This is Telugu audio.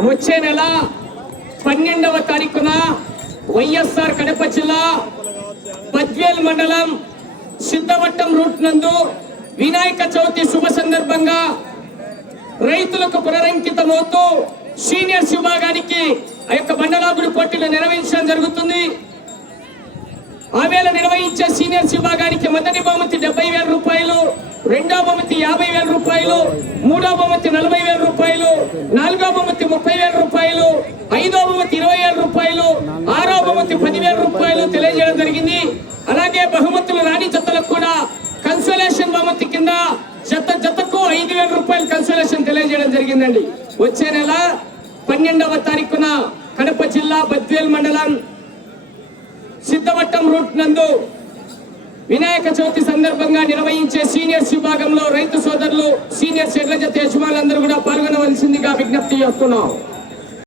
వచ్చే నెల పన్నెండవ తారీఖున వైఎస్ఆర్ కడప జిల్లా బద్వేల్ మండలం సిద్ధవట్టం రూట్ నందు వినాయక చవితి శుభ సందర్భంగా రైతులకు పునరంకితమవుతూ సీనియర్స్ విభాగానికి ఆ యొక్క బండలాగుడు పోటీలు నిర్వహించడం జరుగుతుంది. ఆవేళ నిర్వహించే సీనియర్స్ విభాగానికి మొదటి బహుమతి డెబ్బై వేల రూపాయలు రెండవ బహుమతి యాభై వేల రూపాయలు మూడో బహుమతి నలభై వేల రూపాయలు నాలుగో బహుమతి ముప్పై వేల రూపాయలు ఐదో బహుమతి ఇరవై వేల రూపాయలు ఆరో బహుమతి పదివేల రూపాయలు తెలియజేయడం జరిగింది. అలాగే బహుమతులు రాణి జతలకు కూడా కన్సోలేషన్ బహుమతి కింద జత జతకు ఐదు వేల రూపాయలు కన్సోలేషన్ తెలియజేయడం జరిగిందండి. వచ్చే నెల పన్నెండవ తారీఖున కడప జిల్లా బద్వేల్ మండలం సిద్ధవట్టం రూట్ నందు వినాయక చవితి సందర్భంగా నిర్వహించే సీనియర్స్ విభాగంలో రైతు సోదరులు సీనియర్ ఎడ్ల జత యజమానులందరూ కూడా పాల్గొనవలసిందిగా విజ్ఞప్తి చేస్తున్నాం.